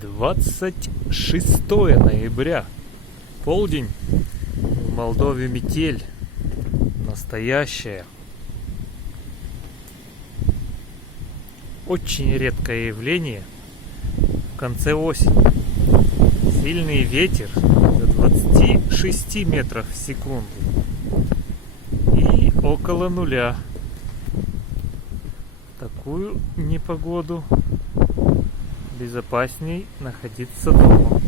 26 ноября. Полдень. В Молдове метель. Настоящая. Очень редкое явление в конце осени. Сильный ветер до 26 метров в секунду. И около нуля. Такую непогоду безопасней находиться дома.